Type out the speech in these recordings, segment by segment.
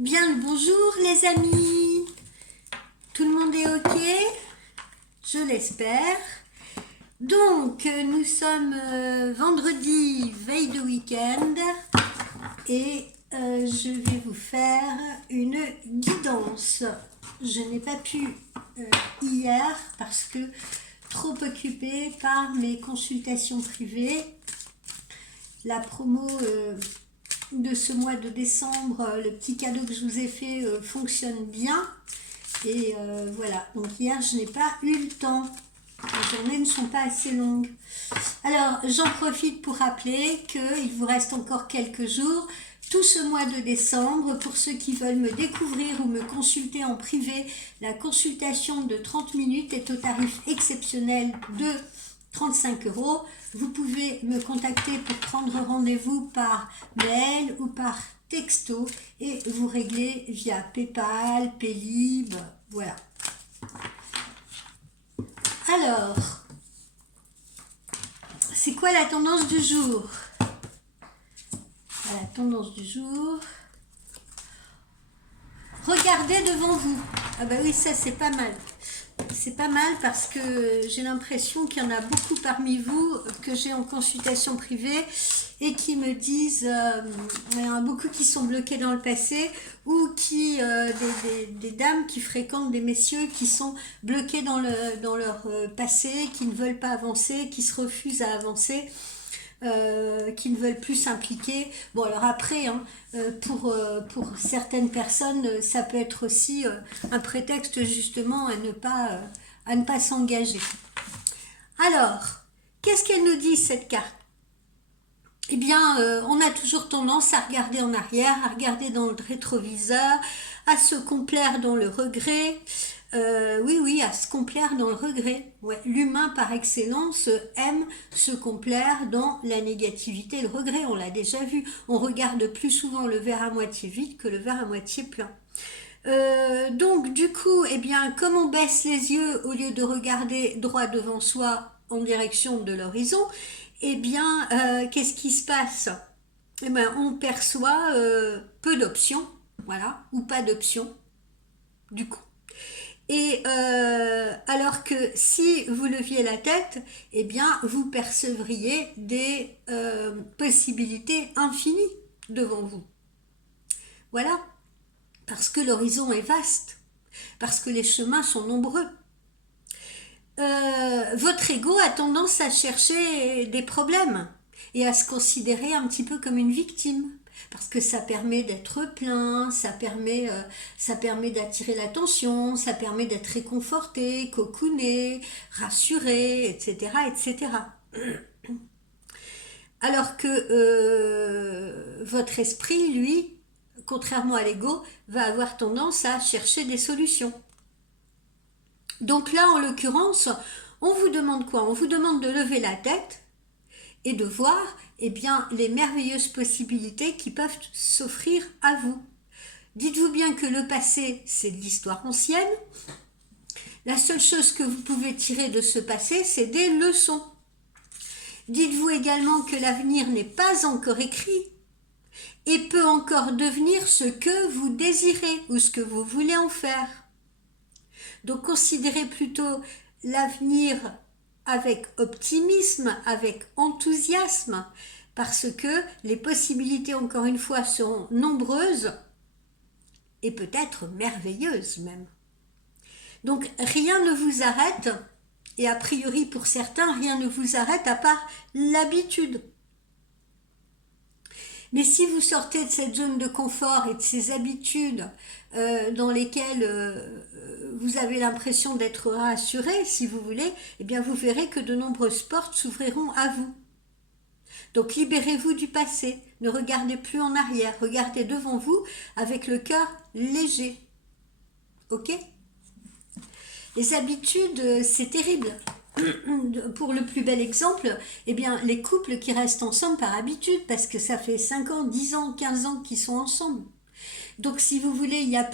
Bien le bonjour les amis. Tout le monde est ok? Je l'espère. Donc nous sommes vendredi, veille de week-end et je vais vous faire une guidance. Je n'ai pas pu hier parce que trop occupée par mes consultations privées. La promo de ce mois de décembre, le petit cadeau que je vous ai fait fonctionne bien. Et voilà, donc hier je n'ai pas eu le temps. Les journées ne sont pas assez longues. Alors j'en profite pour rappeler qu'il vous reste encore quelques jours. Tout ce mois de décembre, pour ceux qui veulent me découvrir ou me consulter en privé, la consultation de 30 minutes est au tarif exceptionnel de 35 €. Vous pouvez me contacter pour prendre rendez-vous par mail ou par texto et vous régler via PayPal, Paylib, voilà. Alors, c'est quoi la tendance du jour? La tendance du jour. Regardez devant vous. Ah bah oui, ça c'est pas mal. C'est pas mal parce que j'ai l'impression qu'il y en a beaucoup parmi vous que j'ai en consultation privée et qui me disent, il y en a beaucoup qui sont bloqués dans le passé ou qui, des dames qui fréquentent des messieurs qui sont bloqués dans leur passé, qui ne veulent pas avancer, qui se refusent à avancer. Qui ne veulent plus s'impliquer. Bon alors après, pour certaines personnes, ça peut être aussi un prétexte justement à ne pas s'engager. Alors, qu'est-ce qu'elle nous dit cette carte? Eh bien, on a toujours tendance à regarder en arrière, à regarder dans le rétroviseur, à se complaire dans le regret. Oui, à se complaire dans le regret. Ouais, l'humain par excellence aime se complaire dans la négativité et le regret. On l'a déjà vu. On regarde plus souvent le verre à moitié vide que le verre à moitié plein. Donc du coup, eh bien, comme on baisse les yeux au lieu de regarder droit devant soi en direction de l'horizon, eh bien, qu'est-ce qui se passe? Eh bien, on perçoit peu d'options, voilà, ou pas d'options, du coup. Et alors que si vous leviez la tête, eh bien, vous percevriez des possibilités infinies devant vous. Voilà, parce que l'horizon est vaste, parce que les chemins sont nombreux. Votre ego a tendance à chercher des problèmes et à se considérer un petit peu comme une victime. Parce que ça permet d'être plein, ça permet d'attirer l'attention, ça permet d'être réconforté, cocooné, rassuré, etc., etc. Alors que votre esprit, lui, contrairement à l'ego, va avoir tendance à chercher des solutions. Donc là, en l'occurrence, on vous demande quoi? On vous demande de lever la tête et de voir bien, les merveilleuses possibilités qui peuvent s'offrir à vous. Dites-vous bien que le passé, c'est de l'histoire ancienne. La seule chose que vous pouvez tirer de ce passé, c'est des leçons. Dites-vous également que l'avenir n'est pas encore écrit et peut encore devenir ce que vous désirez ou ce que vous voulez en faire. Donc considérez plutôt l'avenir avec optimisme, avec enthousiasme, parce que les possibilités, encore une fois, sont nombreuses et peut-être merveilleuses même. Donc rien ne vous arrête, et a priori pour certains, rien ne vous arrête à part l'habitude. Mais si vous sortez de cette zone de confort et de ces habitudes dans lesquelles vous avez l'impression d'être rassuré, si vous voulez, eh bien vous verrez que de nombreuses portes s'ouvriront à vous. Donc libérez-vous du passé, ne regardez plus en arrière, regardez devant vous avec le cœur léger. Ok? Les habitudes, c'est terrible. Pour le plus bel exemple, eh bien, les couples qui restent ensemble par habitude, parce que ça fait 5 ans, 10 ans, 15 ans qu'ils sont ensemble. Donc, si vous voulez, il n'y a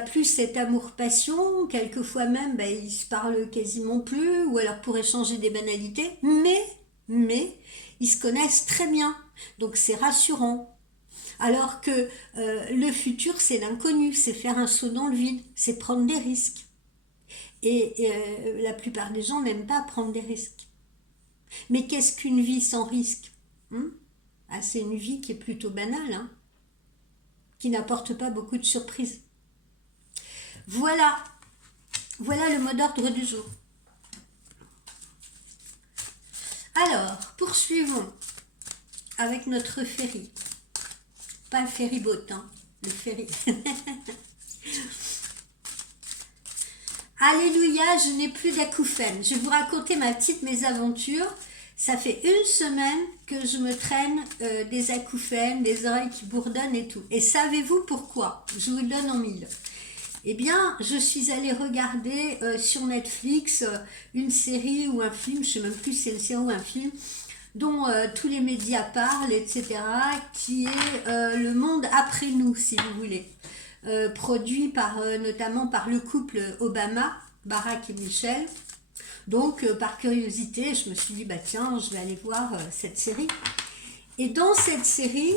plus cet amour-passion. Quelquefois même, ils se parlent quasiment plus, ou alors pour échanger des banalités. Mais, ils se connaissent très bien. Donc, c'est rassurant. Alors que le futur, c'est l'inconnu, c'est faire un saut dans le vide, c'est prendre des risques. Et la plupart des gens n'aiment pas prendre des risques. Mais qu'est-ce qu'une vie sans risque? Ah, c'est une vie qui est plutôt banale, hein, qui n'apporte pas beaucoup de surprises. Voilà, voilà le mot d'ordre du jour. Alors, poursuivons avec notre ferry. Pas le ferryboat, hein, le ferry. Alléluia, je n'ai plus d'acouphènes. Je vais vous raconter ma petite mésaventure. Ça fait une semaine que je me traîne des acouphènes, des oreilles qui bourdonnent et tout. Et savez-vous pourquoi? Je vous le donne en mille. Eh bien, je suis allée regarder sur Netflix une série ou un film, je ne sais même plus si c'est une série ou un film, dont tous les médias parlent, etc., qui est Le Monde après nous, si vous voulez. Produit notamment par le couple Obama, Barack et Michelle. Donc, par curiosité, je me suis dit, bah tiens, je vais aller voir cette série. Et dans cette série,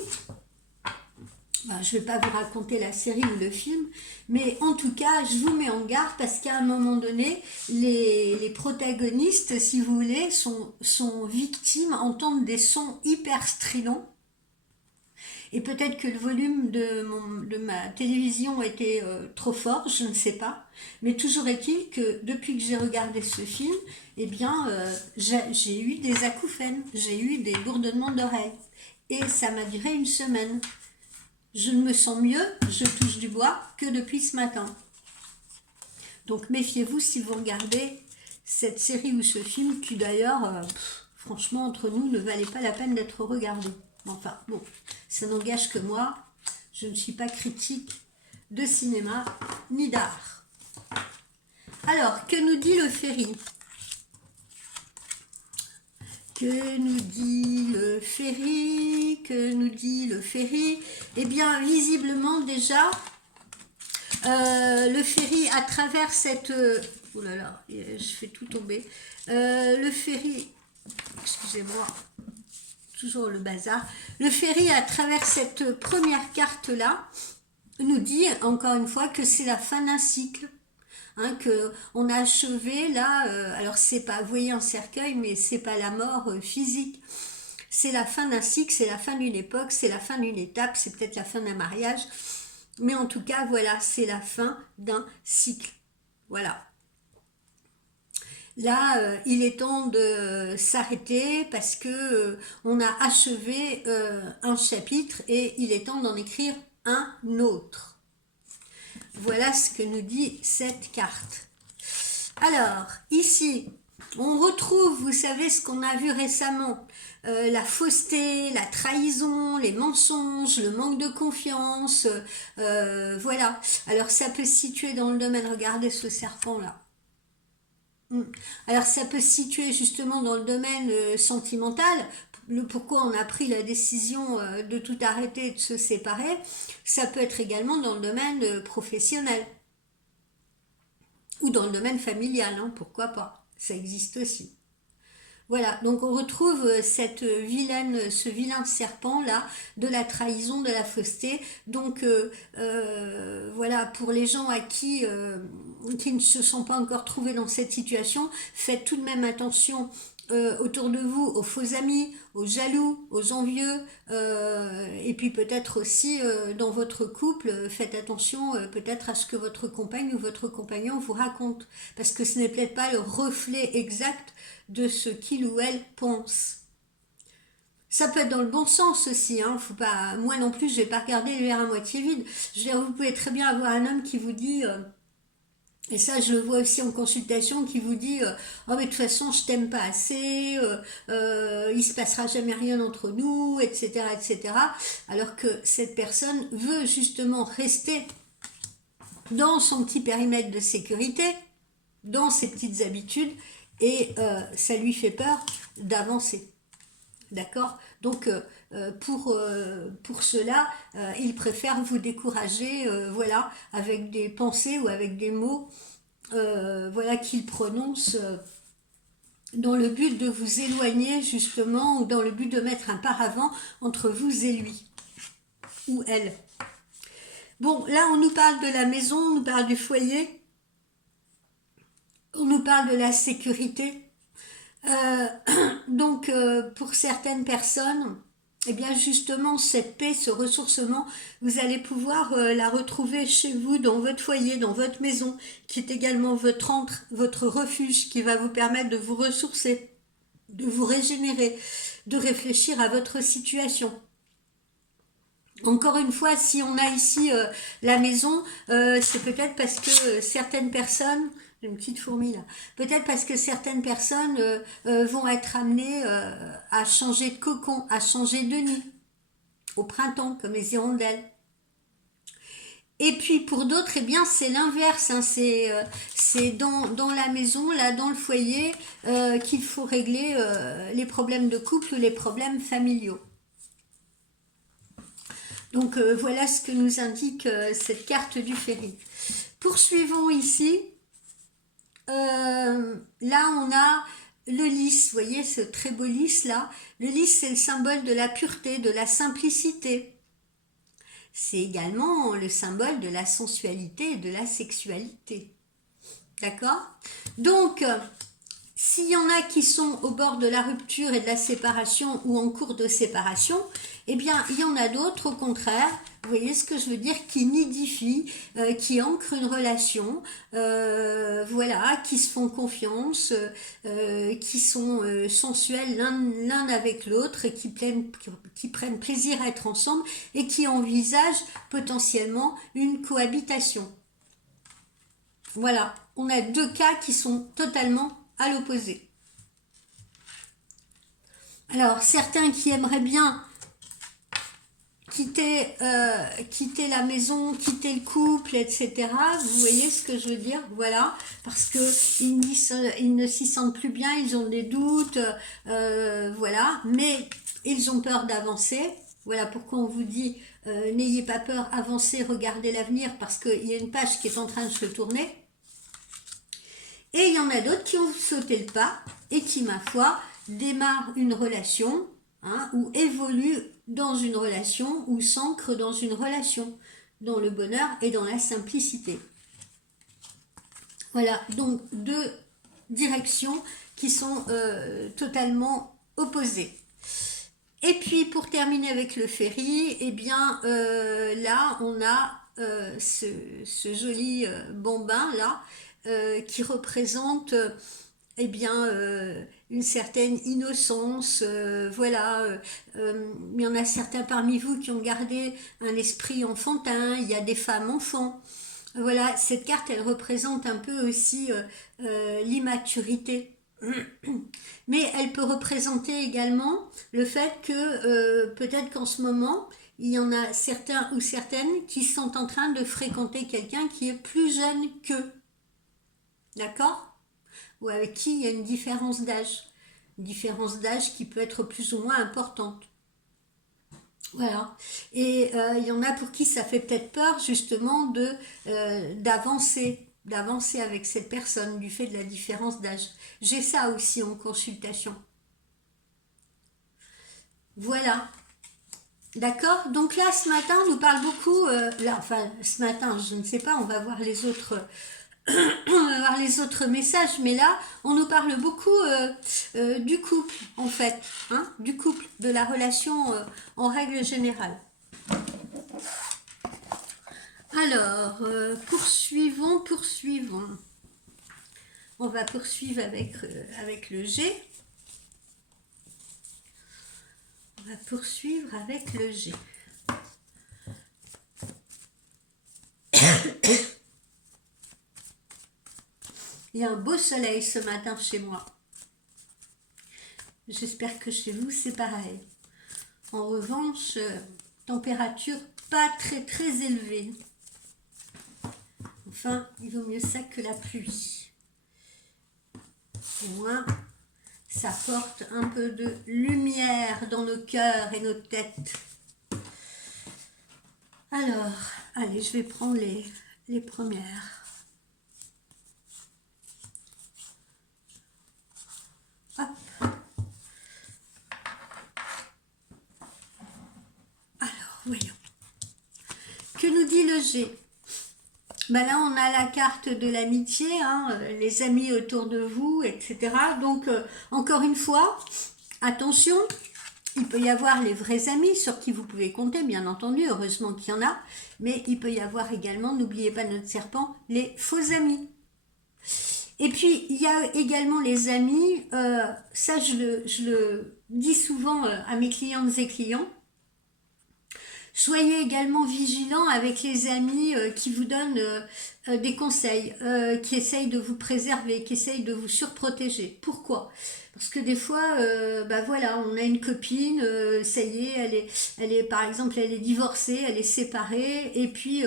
bah, je ne vais pas vous raconter la série ou le film, mais en tout cas, je vous mets en garde parce qu'à un moment donné, les protagonistes, si vous voulez, sont victimes, entendent des sons hyper stridents. Et peut-être que le volume de ma télévision était trop fort, je ne sais pas. Mais toujours est-il que depuis que j'ai regardé ce film, eh bien, j'ai eu des acouphènes, j'ai eu des bourdonnements d'oreilles. Et ça m'a duré une semaine. Je ne me sens mieux, je touche du bois, que depuis ce matin. Donc méfiez-vous si vous regardez cette série ou ce film qui d'ailleurs, franchement, entre nous, ne valait pas la peine d'être regardé. Enfin, bon, ça n'engage que moi. Je ne suis pas critique de cinéma ni d'art. Alors, que nous dit le ferry? Que nous dit le ferry? Que nous dit le ferry? Eh bien, visiblement déjà, le ferry à travers cette... oh là là, je fais tout tomber. Le ferry... Excusez-moi. Toujours le bazar. Le ferry à travers cette première carte-là nous dit, encore une fois, que c'est la fin d'un cycle. Hein, que on a achevé là, alors c'est pas, vous voyez un cercueil, mais c'est pas la mort physique, c'est la fin d'un cycle, c'est la fin d'une époque, c'est la fin d'une étape, c'est peut-être la fin d'un mariage, mais en tout cas voilà, c'est la fin d'un cycle. Voilà. Là, il est temps de s'arrêter parce que on a achevé un chapitre et il est temps d'en écrire un autre. Voilà ce que nous dit cette carte. Alors, ici, on retrouve, vous savez, ce qu'on a vu récemment, la fausseté, la trahison, les mensonges, le manque de confiance, voilà. Alors, ça peut se situer dans le domaine, regardez ce serpent-là. Alors, ça peut se situer justement dans le domaine sentimental, pourquoi on a pris la décision de tout arrêter et de se séparer. Ça peut être également dans le domaine professionnel ou dans le domaine familial, hein, pourquoi pas, ça existe aussi. Voilà, donc on retrouve ce vilain serpent là, de la trahison, de la fausseté. Donc voilà, pour les gens à qui ne se sont pas encore trouvés dans cette situation, faites tout de même attention autour de vous aux faux amis, aux jaloux, aux envieux, et puis peut-être aussi dans votre couple, faites attention peut-être à ce que votre compagne ou votre compagnon vous raconte, parce que ce n'est peut-être pas le reflet exact de ce qu'il ou elle pense. Ça peut être dans le bon sens aussi, hein. Faut pas, moi non plus, je vais pas regarder le verre à moitié vide. Je veux dire, vous pouvez très bien avoir un homme qui vous dit... et ça, je le vois aussi en consultation, qui vous dit oh, mais de toute façon, je t'aime pas assez, il se passera jamais rien entre nous, etc., etc. Alors que cette personne veut justement rester dans son petit périmètre de sécurité, dans ses petites habitudes, et ça lui fait peur d'avancer. D'accord? Donc, pour cela, il préfère vous décourager, voilà, avec des pensées ou avec des mots, voilà, qu'il prononce dans le but de vous éloigner, justement, ou dans le but de mettre un paravent entre vous et lui. ou elle. Bon, là, on nous parle de la maison, on nous parle du foyer, on nous parle de la sécurité. Donc, pour certaines personnes, eh bien, justement, cette paix, ce ressourcement, vous allez pouvoir la retrouver chez vous, dans votre foyer, dans votre maison, qui est également votre antre, votre refuge, qui va vous permettre de vous ressourcer, de vous régénérer, de réfléchir à votre situation. Encore une fois, si on a ici la maison, c'est peut-être parce que certaines personnes, j'ai une petite fourmi là, peut-être parce que certaines personnes vont être amenées à changer de cocon, à changer de nid, au printemps, comme les hirondelles. Et puis pour d'autres, eh bien c'est l'inverse, hein, c'est dans la maison, là, dans le foyer, qu'il faut régler les problèmes de couple ou les problèmes familiaux. Donc voilà ce que nous indique cette carte du Féri. Poursuivons ici. Là on a le lys, vous voyez ce très beau lys là. Le lys c'est le symbole de la pureté, de la simplicité. C'est également le symbole de la sensualité et de la sexualité. D'accord? Donc, s'il y en a qui sont au bord de la rupture et de la séparation ou en cours de séparation, eh bien, il y en a d'autres, au contraire, vous voyez ce que je veux dire, qui nidifient, qui ancrent une relation, voilà, qui se font confiance, qui sont sensuels l'un avec l'autre et qui prennent plaisir à être ensemble et qui envisagent potentiellement une cohabitation. Voilà, on a deux cas qui sont totalement à l'opposé. Alors, certains qui aimeraient bien quitter la maison, quitter le couple, etc. Vous voyez ce que je veux dire? Voilà, parce que ils ne s'y sentent plus bien, ils ont des doutes, voilà, mais ils ont peur d'avancer. Voilà pourquoi on vous dit, n'ayez pas peur, avancez, regardez l'avenir, parce qu'il y a une page qui est en train de se tourner. Et il y en a d'autres qui ont sauté le pas et qui, ma foi, démarrent une relation, hein, ou évoluent dans une relation, ou s'ancrent dans une relation, dans le bonheur et dans la simplicité. Voilà, donc deux directions qui sont totalement opposées. Et puis, pour terminer avec le Féri, eh bien, là, on a ce joli bambin, là, qui représente eh bien une certaine innocence, voilà, il y en a certains parmi vous qui ont gardé un esprit enfantin, il y a des femmes enfants, voilà, cette carte elle représente un peu aussi l'immaturité, mais elle peut représenter également le fait que peut-être qu'en ce moment il y en a certains ou certaines qui sont en train de fréquenter quelqu'un qui est plus jeune qu'eux. D'accord? Ou avec qui il y a une différence d'âge. Une différence d'âge qui peut être plus ou moins importante. Voilà. Et il y en a pour qui ça fait peut-être peur justement d'avancer avec cette personne du fait de la différence d'âge. J'ai ça aussi en consultation. Voilà. D'accord? Donc là, ce matin, on nous parle beaucoup, enfin, ce matin, je ne sais pas, on va voir les autres on va voir les autres messages, mais là, on nous parle beaucoup du couple, en fait, hein, du couple, de la relation en règle générale. Alors, poursuivons. On va poursuivre avec le G. On va poursuivre avec le G. Il y a un beau soleil ce matin chez moi. J'espère que chez vous c'est pareil. En revanche, température pas très très élevée. Enfin, il vaut mieux ça que la pluie. Au moins, ça porte un peu de lumière dans nos cœurs et nos têtes. Alors, allez, je vais prendre les premières. Hop. Alors, voyons. nous dit le G? Ben là, on a la carte de l'amitié, hein, les amis autour de vous, etc. Donc, encore une fois, attention, il peut y avoir les vrais amis sur qui vous pouvez compter, bien entendu, heureusement qu'il y en a, mais il peut y avoir également, n'oubliez pas notre serpent, les faux amis. Et puis, il y a également les amis, ça je le dis souvent à mes clientes et clients. Soyez également vigilants avec les amis qui vous donnent des conseils, qui essayent de vous préserver, qui essayent de vous surprotéger. Pourquoi? Parce que des fois, bah voilà, on a une copine, ça y est, par exemple, elle est divorcée, elle est séparée, et puis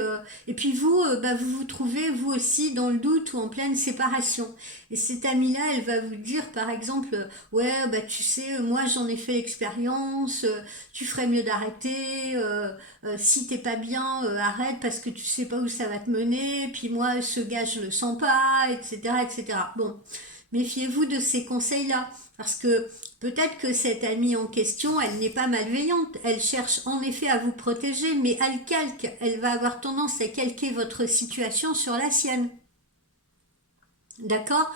vous, bah vous vous trouvez vous aussi dans le doute ou en pleine séparation. Et cette amie-là, elle va vous dire, par exemple, ouais, bah tu sais, moi j'en ai fait l'expérience, tu ferais mieux d'arrêter, si t'es pas bien, arrête parce que tu sais pas où ça va te mener, puis moi ce gars je le sens pas, etc., etc. Bon. Méfiez-vous de ces conseils-là, parce que peut-être que cette amie en question, elle n'est pas malveillante, elle cherche en effet à vous protéger, mais elle va avoir tendance à calquer votre situation sur la sienne. D'accord?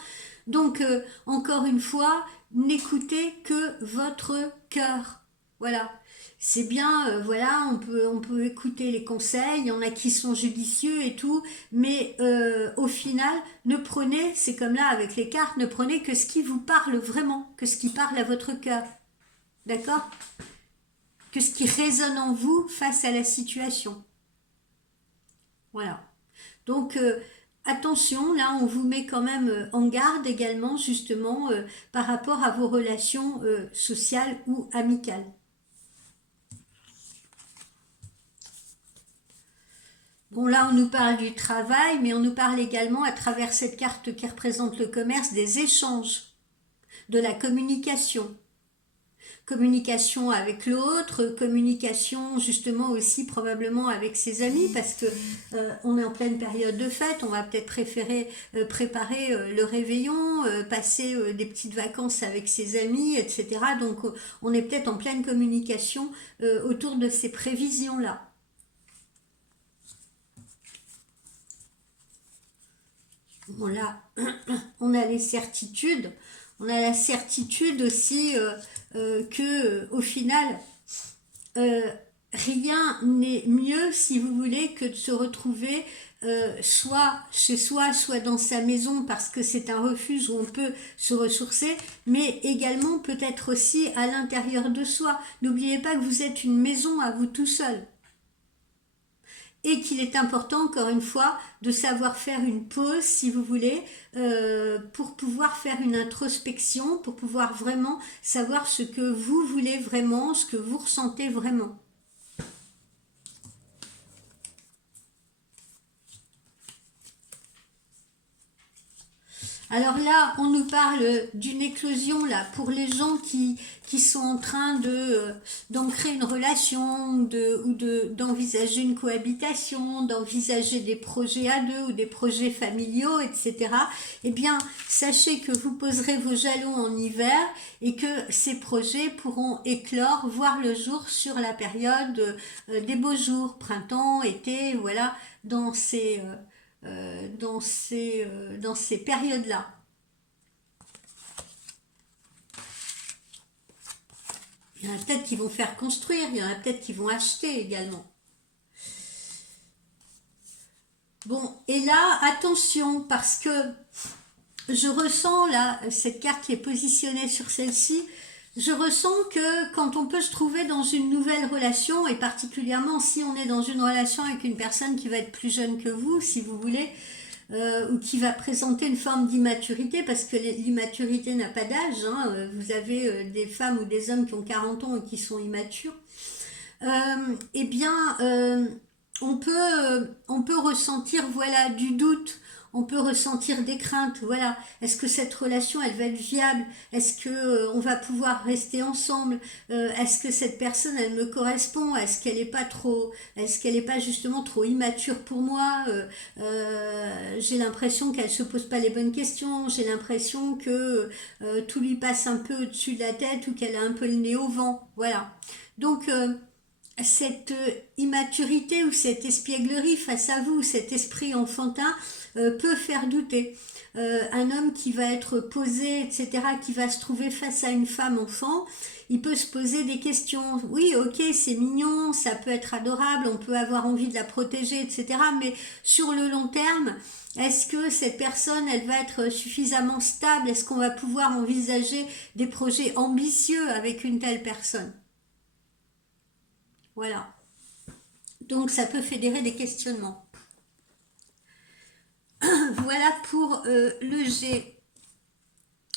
Donc, encore une fois, n'écoutez que votre cœur. Voilà. C'est bien, voilà, on peut écouter les conseils, il y en a qui sont judicieux et tout, mais au final, ne prenez, c'est comme là avec les cartes, ne prenez que ce qui vous parle vraiment, que ce qui parle à votre cœur. D'accord? Que ce qui résonne en vous face à la situation. Voilà. Donc, attention, là, on vous met quand même en garde également, justement, par rapport à vos relations sociales ou amicales. Bon, là, on nous parle du travail, mais on nous parle également, à travers cette carte qui représente le commerce, des échanges, de la communication. Communication avec l'autre, communication justement aussi probablement avec ses amis, parce que on est en pleine période de fête, on va peut-être préparer le réveillon, passer des petites vacances avec ses amis, etc. Donc on est peut-être en pleine communication autour de ces prévisions-là. Bon là, on a les certitudes, on a la certitude aussi que au final, euh, rien n'est mieux, si vous voulez, que de se retrouver soit chez soi, soit dans sa maison, parce que c'est un refuge où on peut se ressourcer, mais également peut-être aussi à l'intérieur de soi. N'oubliez pas que vous êtes une maison à vous tout seul. Et qu'il est important, encore une fois, de savoir faire une pause, si vous voulez, pour pouvoir faire une introspection, pour pouvoir vraiment savoir ce que vous voulez vraiment, ce que vous ressentez vraiment. Alors là, on nous parle d'une éclosion là pour les gens qui sont en train d'ancrer une relation d'envisager une cohabitation, d'envisager des projets à deux ou des projets familiaux, etc. Eh bien, sachez que vous poserez vos jalons en hiver et que ces projets pourront éclore, voir le jour sur la période des beaux jours, printemps, été, voilà, dans ces périodes-là. Il y en a peut-être qui vont faire construire, il y en a peut-être qui vont acheter également. Bon, et là, attention, parce que je ressens là, cette carte qui est positionnée sur celle-ci, je ressens que quand on peut se trouver dans une nouvelle relation, et particulièrement si on est dans une relation avec une personne qui va être plus jeune que vous, si vous voulez, ou qui va présenter une forme d'immaturité, parce que l'immaturité n'a pas d'âge, hein, vous avez des femmes ou des hommes qui ont 40 ans et qui sont immatures, eh bien, on peut ressentir, voilà, du doute, on peut ressentir des craintes, voilà. Est-ce que cette relation, elle va être viable? Est-ce que on va pouvoir rester ensemble? Est-ce que cette personne, elle me correspond? Est-ce qu'elle est pas justement trop immature pour moi? J'ai l'impression qu'elle se pose pas les bonnes questions. J'ai l'impression que tout lui passe un peu au-dessus de la tête ou qu'elle a un peu le nez au vent, voilà. Donc cette immaturité ou cette espièglerie face à vous, cet esprit enfantin peut faire douter. Un homme qui va être posé, etc., qui va se trouver face à une femme enfant, il peut se poser des questions. Oui, ok, c'est mignon, ça peut être adorable, on peut avoir envie de la protéger, etc., mais sur le long terme, est-ce que cette personne, elle va être suffisamment stable? Est-ce qu'on va pouvoir envisager des projets ambitieux avec une telle personne? Voilà. Donc ça peut fédérer des questionnements. Voilà pour le G.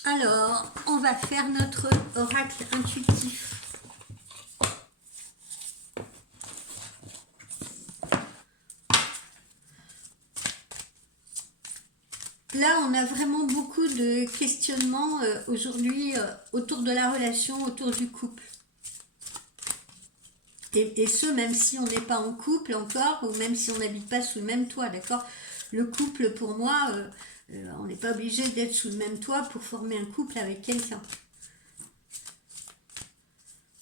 Alors, on va faire notre oracle intuitif. Là, on a vraiment beaucoup de questionnements aujourd'hui autour de la relation, autour du couple. Et ce, même si on n'est pas en couple encore, ou même si on n'habite pas sous le même toit, d'accord? Le couple, pour moi, on n'est pas obligé d'être sous le même toit pour former un couple avec quelqu'un.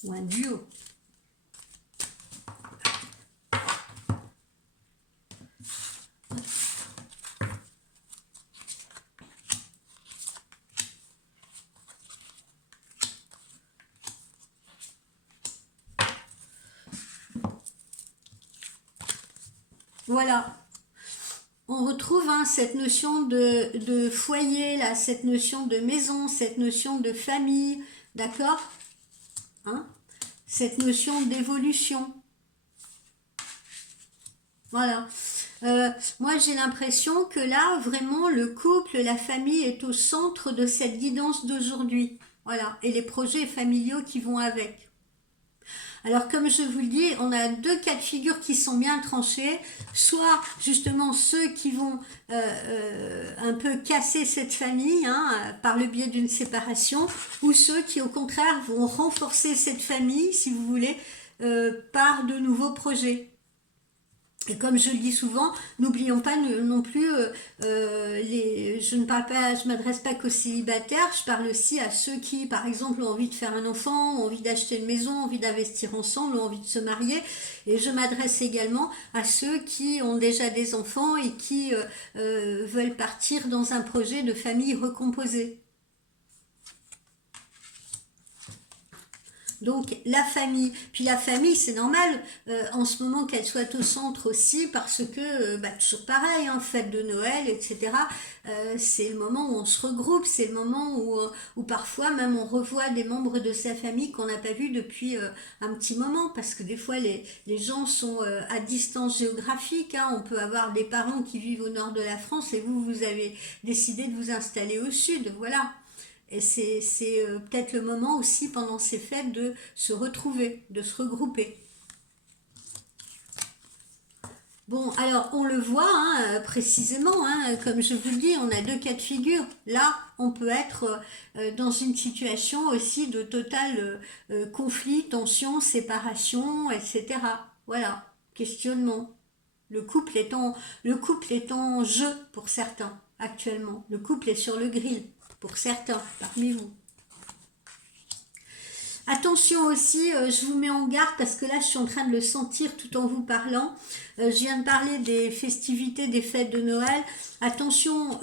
Ou un duo. Voilà. On retrouve cette notion de foyer, là, cette notion de maison, cette notion de famille, d'accord, cette notion d'évolution. Voilà. Moi, j'ai l'impression que là, vraiment, le couple, la famille est au centre de cette guidance d'aujourd'hui. Voilà. Et les projets familiaux qui vont avec. Alors, comme je vous le dis, on a deux cas de figure qui sont bien tranchés. Soit, justement, ceux qui vont un peu casser cette famille par le biais d'une séparation, ou ceux qui, au contraire, vont renforcer cette famille, si vous voulez, par de nouveaux projets. Et comme je le dis souvent, n'oublions pas non plus, je m'adresse pas qu'aux célibataires, je parle aussi à ceux qui, par exemple, ont envie de faire un enfant, ont envie d'acheter une maison, ont envie d'investir ensemble, ont envie de se marier. Et je m'adresse également à ceux qui ont déjà des enfants et qui veulent partir dans un projet de famille recomposée. Donc la famille, puis la famille c'est normal en ce moment qu'elle soit au centre aussi parce que toujours pareil, fête de Noël, etc. C'est le moment où on se regroupe, c'est le moment où parfois même on revoit des membres de sa famille qu'on n'a pas vu depuis un petit moment parce que des fois les gens sont à distance géographique, on peut avoir des parents qui vivent au nord de la France et vous avez décidé de vous installer au sud, voilà. Et c'est peut-être le moment aussi pendant ces fêtes de se retrouver, de se regrouper. Bon, alors on le voit précisément, comme je vous le dis, on a deux cas de figure. Là, on peut être dans une situation aussi de total conflit, tension, séparation, etc. Voilà, questionnement. Le couple est en jeu pour certains actuellement. Le couple est sur le grill pour certains parmi vous. Attention aussi, je vous mets en garde parce que là je suis en train de le sentir tout en vous parlant. Je viens de parler des festivités, des fêtes de Noël. Attention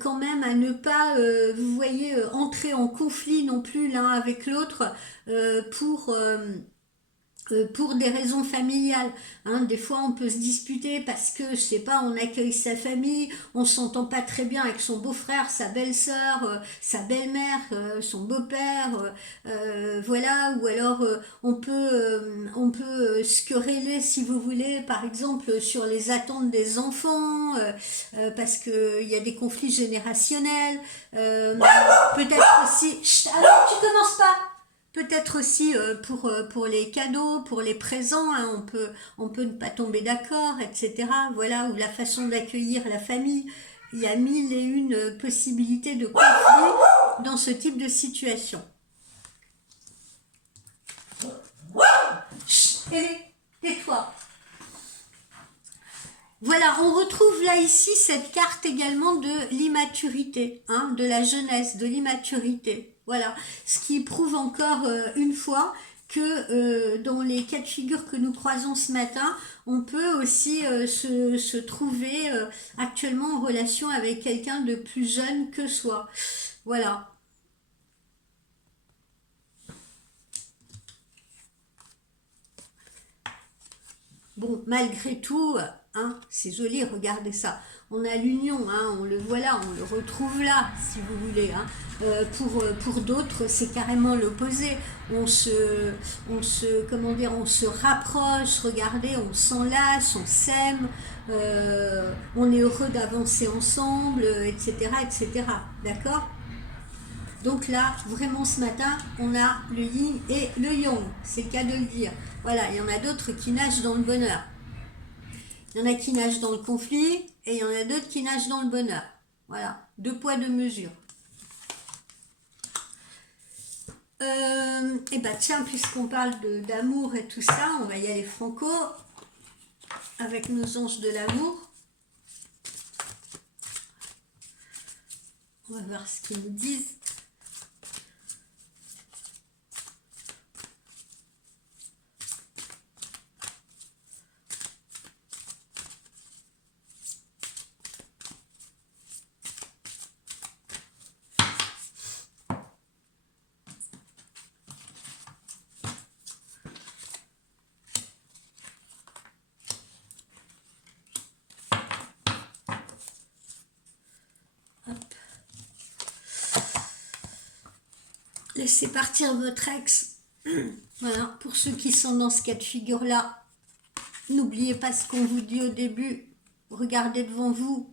quand même à ne pas, vous voyez, entrer en conflit non plus l'un avec l'autre pour des raisons familiales. Des fois on peut se disputer parce que, je sais pas, on accueille sa famille, on s'entend pas très bien avec son beau-frère, sa belle-sœur, sa belle-mère, son beau-père, voilà, ou alors on peut se quereller si vous voulez, par exemple sur les attentes des enfants, parce que il y a des conflits générationnels, peut-être aussi... Chut, alors tu commences pas. Peut-être aussi pour les cadeaux, pour les présents, on peut ne pas tomber d'accord, etc. Voilà, ou la façon d'accueillir la famille. Il y a mille et une possibilités de conflit dans ce type de situation. Chut, tais-toi. Voilà, on retrouve là ici cette carte également de l'immaturité, de la jeunesse, de l'immaturité. Voilà, ce qui prouve encore une fois que dans les cas de figure que nous croisons ce matin, on peut aussi se trouver actuellement en relation avec quelqu'un de plus jeune que soi. Voilà. Bon, malgré tout, hein, c'est joli, regardez ça. On a l'union, hein, on le voit là, on le retrouve là, si vous voulez. Hein. Pour d'autres, c'est carrément l'opposé. Comment dire, on se rapproche, regardez, on s'enlace, on s'aime, on est heureux d'avancer ensemble, etc., etc. D'accord? Donc là, vraiment ce matin, on a le yin et le yang. C'est le cas de le dire. Voilà, il y en a d'autres qui nagent dans le bonheur. Il y en a qui nagent dans le conflit et il y en a d'autres qui nagent dans le bonheur. Voilà, 2 poids, 2 mesures. Et bah tiens, puisqu'on parle d'amour et tout ça, on va y aller franco avec nos anges de l'amour. On va voir ce qu'ils nous disent. Laissez partir votre ex. Voilà, pour ceux qui sont dans ce cas de figure-là, n'oubliez pas ce qu'on vous dit au début. Regardez devant vous.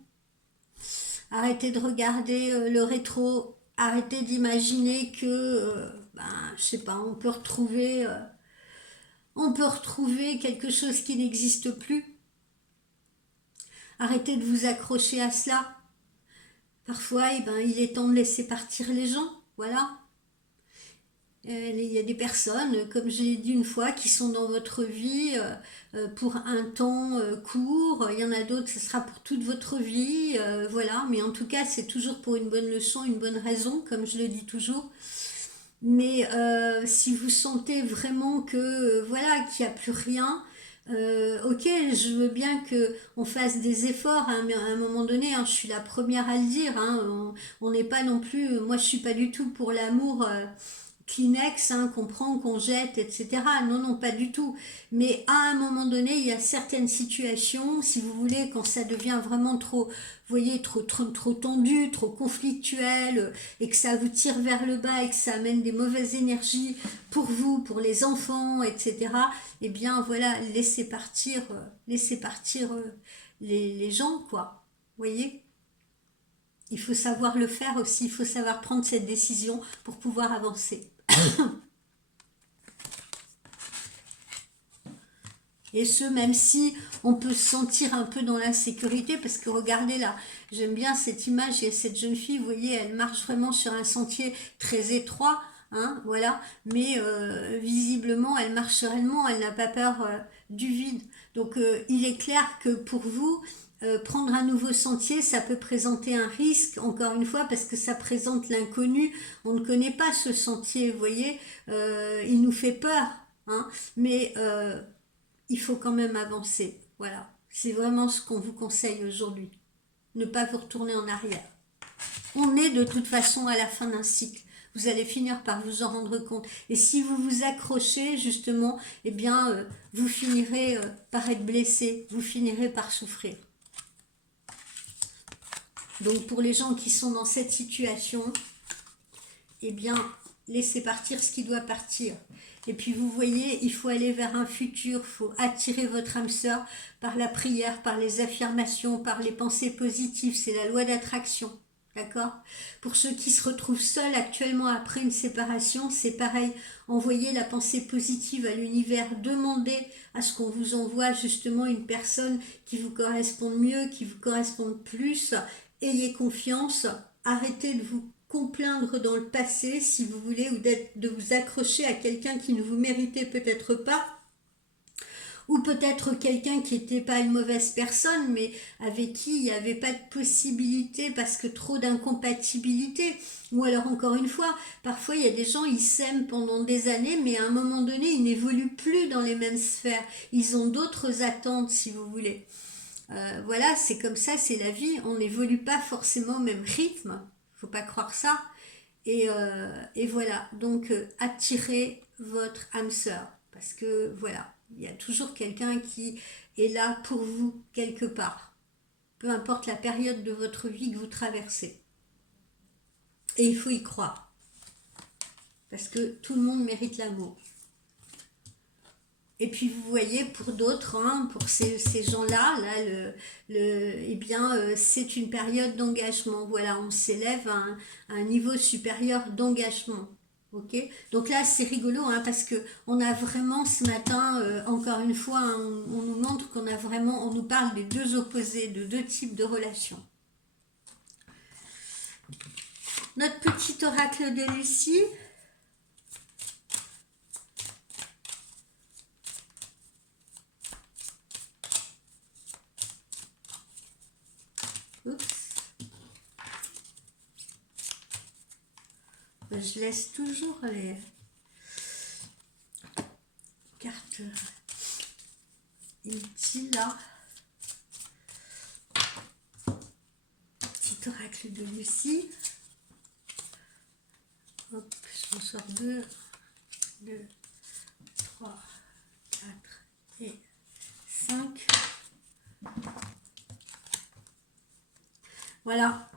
Arrêtez de regarder le rétro. Arrêtez d'imaginer que, je sais pas, on peut retrouver quelque chose qui n'existe plus. Arrêtez de vous accrocher à cela. Parfois, il est temps de laisser partir les gens. Voilà. Il y a des personnes, comme j'ai dit une fois, qui sont dans votre vie pour un temps court. Il y en a d'autres, ce sera pour toute votre vie. Voilà, mais en tout cas, c'est toujours pour une bonne leçon, une bonne raison, comme je le dis toujours. Mais si vous sentez vraiment que voilà, qu'il n'y a plus rien, ok, je veux bien qu'on fasse des efforts hein, mais à un moment donné, hein, je suis la première à le dire, hein, on n'est pas non plus, moi je suis pas du tout pour l'amour Kleenex, hein, qu'on prend, qu'on jette, etc. Non, non, pas du tout. Mais à un moment donné, il y a certaines situations, si vous voulez, quand ça devient vraiment trop, vous voyez, trop tendu, trop conflictuel, et que ça vous tire vers le bas et que ça amène des mauvaises énergies pour vous, pour les enfants, etc. Eh bien, voilà, laissez partir les gens, quoi. Vous voyez ? Il faut savoir le faire aussi, il faut savoir prendre cette décision pour pouvoir avancer. Et ce, même si on peut se sentir un peu dans l'insécurité, parce que regardez là, j'aime bien cette image, il y a cette jeune fille, vous voyez, elle marche vraiment sur un sentier très étroit, hein, voilà, mais visiblement, elle marche sereinement, elle n'a pas peur du vide. Donc, il est clair que pour vous, prendre un nouveau sentier, ça peut présenter un risque, encore une fois, parce que ça présente l'inconnu. On ne connaît pas ce sentier, vous voyez, il nous fait peur, hein, mais il faut quand même avancer. Voilà, c'est vraiment ce qu'on vous conseille aujourd'hui. Ne pas vous retourner en arrière. On est de toute façon à la fin d'un cycle. Vous allez finir par vous en rendre compte. Et si vous vous accrochez, justement, eh bien, vous finirez par être blessé, vous finirez par souffrir. Donc pour les gens qui sont dans cette situation, eh bien, laissez partir ce qui doit partir. Et puis vous voyez, il faut aller vers un futur, il faut attirer votre âme sœur par la prière, par les affirmations, par les pensées positives, c'est la loi d'attraction. D'accord ? Pour ceux qui se retrouvent seuls actuellement après une séparation, c'est pareil. Envoyez la pensée positive à l'univers. Demandez à ce qu'on vous envoie justement une personne qui vous corresponde mieux, qui vous corresponde plus. Ayez confiance. Arrêtez de vous complaindre dans le passé, si vous voulez, ou de vous accrocher à quelqu'un qui ne vous méritait peut-être pas. ou peut-être quelqu'un qui n'était pas une mauvaise personne, mais avec qui il n'y avait pas de possibilité parce que trop d'incompatibilité. Ou alors encore une fois, parfois il y a des gens, ils s'aiment pendant des années, mais à un moment donné, ils n'évoluent plus dans les mêmes sphères. Ils ont d'autres attentes, si vous voulez. Voilà, c'est comme ça, c'est la vie. On n'évolue pas forcément au même rythme. Faut pas croire ça. Et voilà, donc attirez votre âme sœur. Parce que voilà, il y a toujours quelqu'un qui est là pour vous quelque part. Peu importe la période de votre vie que vous traversez. Et il faut y croire. Parce que tout le monde mérite l'amour. Et puis vous voyez, pour d'autres, hein, pour ces gens-là, là, eh bien, c'est une période d'engagement. Voilà, on s'élève à un niveau supérieur d'engagement. Ok, donc là c'est rigolo, hein, parce que on a vraiment ce matin, encore une fois, hein, on nous montre qu'on a vraiment, on nous parle des deux opposés, de deux types de relations. Notre petit oracle de Lucie. Oups. Je laisse toujours les cartes inutiles là. Petit oracle de Lucie. Hop, j'en sors 2, 3, 4 et 5. Voilà.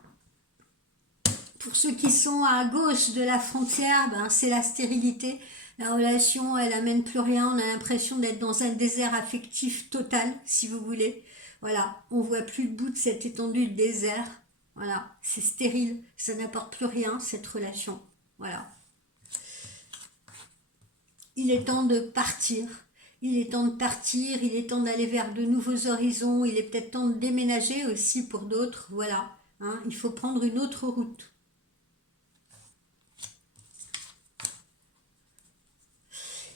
Pour ceux qui sont à gauche de la frontière, ben, c'est la stérilité. La relation, elle amène plus rien. On a l'impression d'être dans un désert affectif total, si vous voulez. Voilà, on voit plus le bout de cette étendue de désert. Voilà, c'est stérile. Ça n'apporte plus rien, cette relation. Voilà. Il est temps de partir. Il est temps de partir. Il est temps d'aller vers de nouveaux horizons. Il est peut-être temps de déménager aussi pour d'autres. Voilà. Hein, il faut prendre une autre route.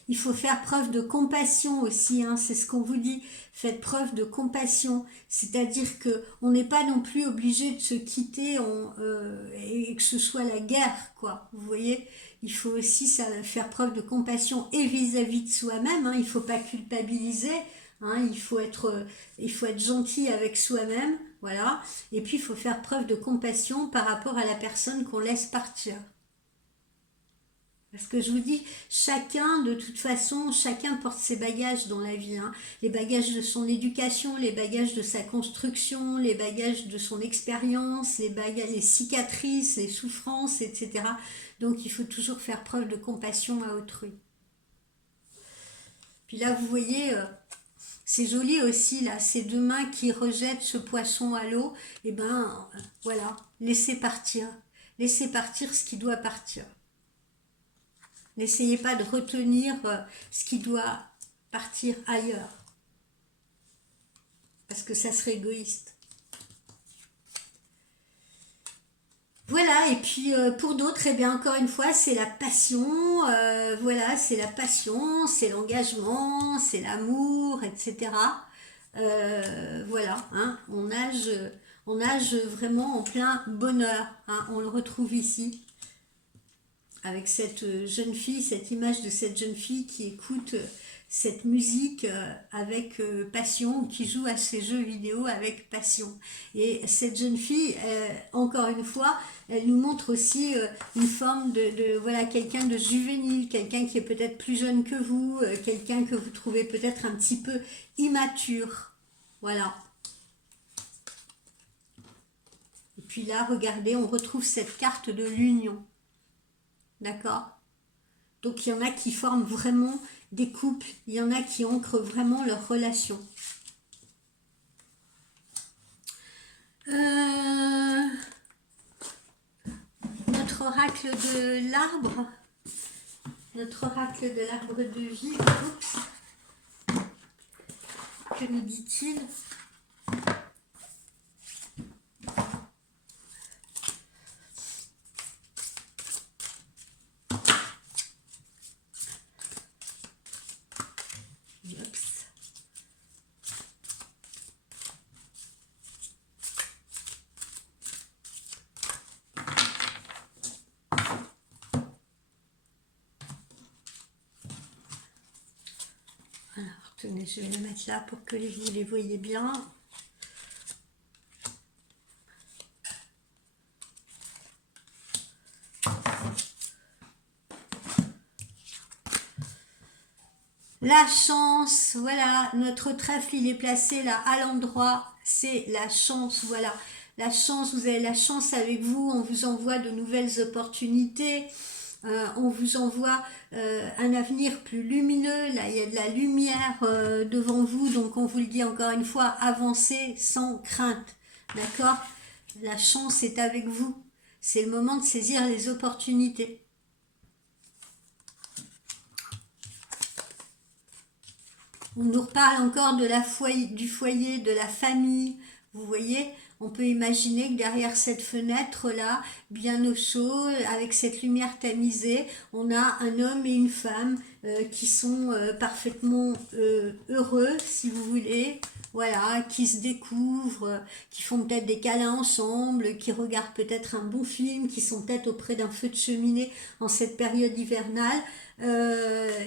Il faut faire preuve de compassion aussi, hein, c'est ce qu'on vous dit. Faites preuve de compassion, c'est-à-dire que on n'est pas non plus obligé de se quitter et que ce soit la guerre, quoi. Vous voyez, il faut aussi faire preuve de compassion et vis-à-vis de soi-même. Hein, il ne faut pas culpabiliser. Hein, il faut être gentil avec soi-même, voilà. Et puis il faut faire preuve de compassion par rapport à la personne qu'on laisse partir. Parce que je vous dis, chacun, de toute façon, chacun porte ses bagages dans la vie. Hein. Les bagages de son éducation, les bagages de sa construction, les bagages de son expérience, les cicatrices, les souffrances, etc. Donc il faut toujours faire preuve de compassion à autrui. Puis là, vous voyez, c'est joli aussi, là, ces deux mains qui rejettent ce poisson à l'eau. Et ben, voilà, laissez partir. Laissez partir ce qui doit partir. N'essayez pas de retenir ce qui doit partir ailleurs. Parce que ça serait égoïste. Voilà, et puis pour d'autres, eh bien encore une fois, c'est la passion. Voilà, c'est la passion, c'est l'engagement, c'est l'amour, etc. Voilà, hein, on nage vraiment en plein bonheur. Hein, on le retrouve ici. Avec cette jeune fille, cette image de cette jeune fille qui écoute cette musique avec passion, qui joue à ces jeux vidéo avec passion. Et cette jeune fille, encore une fois, elle nous montre aussi une forme voilà, quelqu'un de juvénile, quelqu'un qui est peut-être plus jeune que vous, quelqu'un que vous trouvez peut-être un petit peu immature. Voilà. Et puis là, regardez, on retrouve cette carte de l'union. D'accord? Donc il y en a qui forment vraiment des couples, il y en a qui ancrent vraiment leur relation. Notre oracle de l'arbre, de vie, oups, que nous dit-il? Tenez, je vais le mettre là pour que vous les voyez bien. La chance, voilà, notre trèfle il est placé là à l'endroit, c'est la chance, voilà. La chance, vous avez la chance avec vous, on vous envoie de nouvelles opportunités, on vous envoie un avenir plus lumineux, là il y a de la lumière devant vous, donc on vous le dit encore une fois, avancez sans crainte, d'accord? La chance est avec vous, c'est le moment de saisir les opportunités. On nous reparle encore de du foyer, de la famille. Vous voyez, on peut imaginer que derrière cette fenêtre-là, bien au chaud, avec cette lumière tamisée, on a un homme et une femme qui sont parfaitement heureux, si vous voulez. Voilà, qui se découvrent, qui font peut-être des câlins ensemble, qui regardent peut-être un bon film, qui sont peut-être auprès d'un feu de cheminée en cette période hivernale.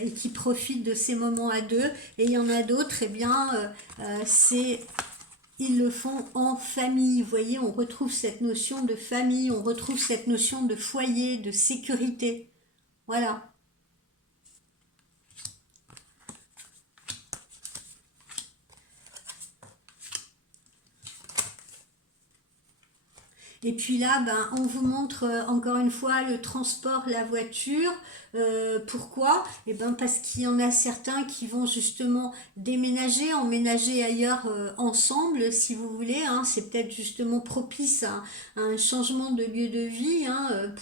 Et qui profitent de ces moments à deux. Et il y en a d'autres, eh bien, ils le font en famille. Vous voyez, on retrouve cette notion de famille, on retrouve cette notion de foyer, de sécurité. Voilà. Et puis là, ben, on vous montre encore une fois le transport, la voiture. Pourquoi? Eh ben, parce qu'il y en a certains qui vont justement déménager, emménager ailleurs ensemble, si vous voulez. Hein. C'est peut-être justement propice à un changement de lieu de vie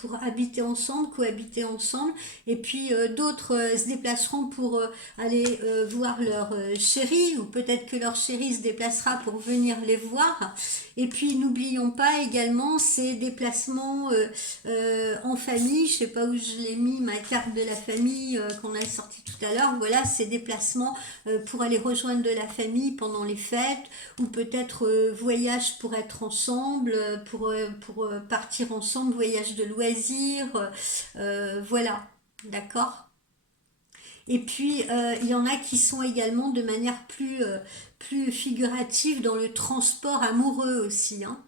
pour habiter ensemble, cohabiter ensemble. Et puis d'autres se déplaceront pour aller voir leur chéri, ou peut-être que leur chéri se déplacera pour venir les voir. Et puis n'oublions pas également ces déplacements en famille, je sais pas où je l'ai mis, ma carte de la famille qu'on a sortie tout à l'heure, voilà, ces déplacements pour aller rejoindre de la famille pendant les fêtes, ou peut-être voyage pour être ensemble, pour partir ensemble, voyage de loisirs, voilà, d'accord. Et puis, il y en a qui sont également de manière plus figurative dans le transport amoureux aussi, hein.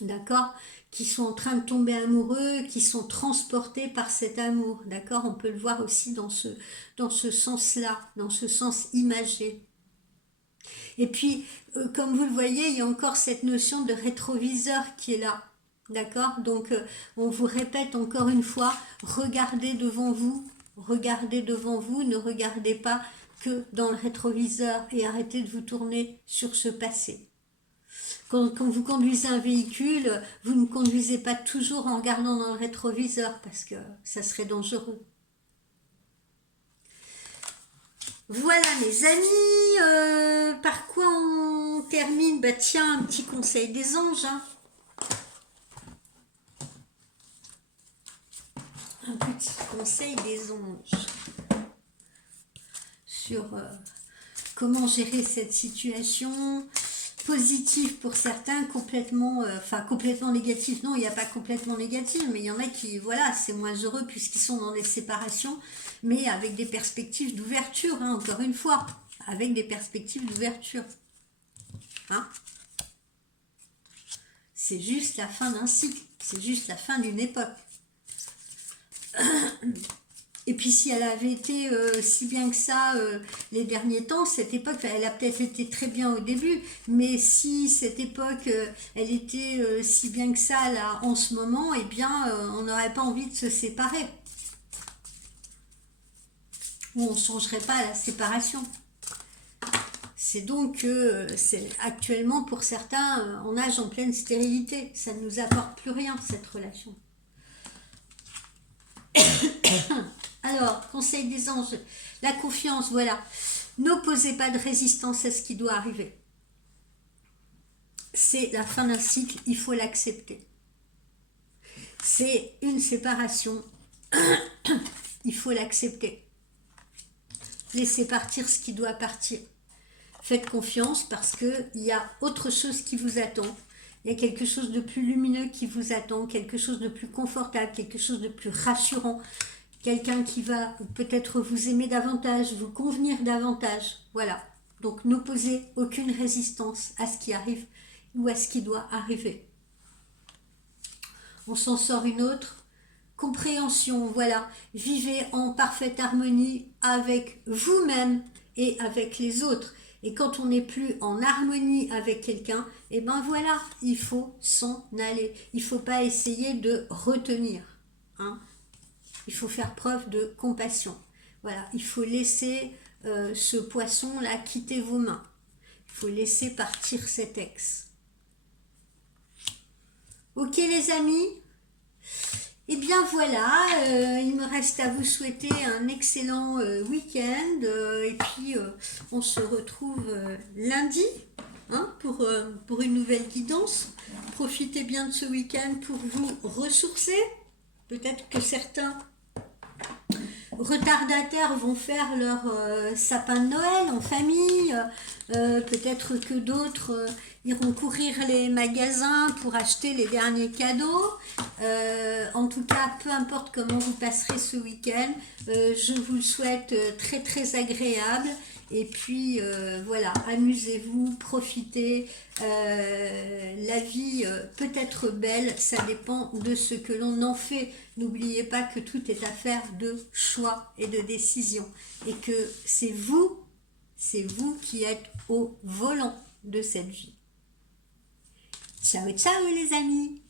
D'accord? Qui sont en train de tomber amoureux, qui sont transportés par cet amour, d'accord? On peut le voir aussi dans ce sens-là, dans ce sens imagé. Et puis, comme vous le voyez, il y a encore cette notion de rétroviseur qui est là, d'accord? Donc, on vous répète encore une fois, regardez devant vous, ne regardez pas que dans le rétroviseur et arrêtez de vous tourner sur ce passé. Quand vous conduisez un véhicule, vous ne conduisez pas toujours en regardant dans le rétroviseur parce que ça serait dangereux. Voilà mes amis, par quoi on termine? Bah tiens, un petit conseil des anges. Hein. Un petit conseil des anges sur comment gérer cette situation. Positif pour certains, complètement négatif. Non, il n'y a pas complètement négatif, mais il y en a qui, voilà, c'est moins heureux puisqu'ils sont dans des séparations, mais avec des perspectives d'ouverture, hein, encore une fois, avec des perspectives d'ouverture. Hein. C'est juste la fin d'un cycle, c'est juste la fin d'une époque. Et puis si elle avait été si bien que ça les derniers temps, cette époque, elle a peut-être été très bien au début, mais si cette époque, elle était si bien que ça là en ce moment, eh bien on n'aurait pas envie de se séparer. Ou on ne changerait pas la séparation. C'est donc que c'est actuellement pour certains, on nage en pleine stérilité. Ça ne nous apporte plus rien, cette relation. Alors, conseil des anges, la confiance, voilà. N'opposez pas de résistance à ce qui doit arriver. C'est la fin d'un cycle, il faut l'accepter. C'est une séparation, il faut l'accepter. Laissez partir ce qui doit partir. Faites confiance parce qu'il y a autre chose qui vous attend. Il y a quelque chose de plus lumineux qui vous attend, quelque chose de plus confortable, quelque chose de plus rassurant, quelqu'un qui va peut-être vous aimer davantage, vous convenir davantage. Voilà. Donc n'opposez aucune résistance à ce qui arrive ou à ce qui doit arriver. On s'en sort une autre. Compréhension, voilà. Vivez en parfaite harmonie avec vous-même et avec les autres. Et quand on n'est plus en harmonie avec quelqu'un, et ben voilà, il faut s'en aller. Il ne faut pas essayer de retenir. Hein. Il faut faire preuve de compassion. Voilà, il faut laisser ce poisson-là quitter vos mains. Il faut laisser partir cet ex. Ok les amis, et bien voilà, il me reste à vous souhaiter un excellent week-end et puis on se retrouve lundi hein, pour une nouvelle guidance. Profitez bien de ce week-end pour vous ressourcer. Peut-être que certains retardataires vont faire leur sapin de Noël en famille, peut-être que d'autres iront courir les magasins pour acheter les derniers cadeaux. En tout cas, peu importe comment vous passerez ce week-end, je vous le souhaite très très agréable. Et puis voilà, amusez-vous, profitez. La vie peut être belle, ça dépend de ce que l'on en fait. N'oubliez pas que tout est affaire de choix et de décision. Et que c'est vous qui êtes au volant de cette vie. Ciao, ciao les amis!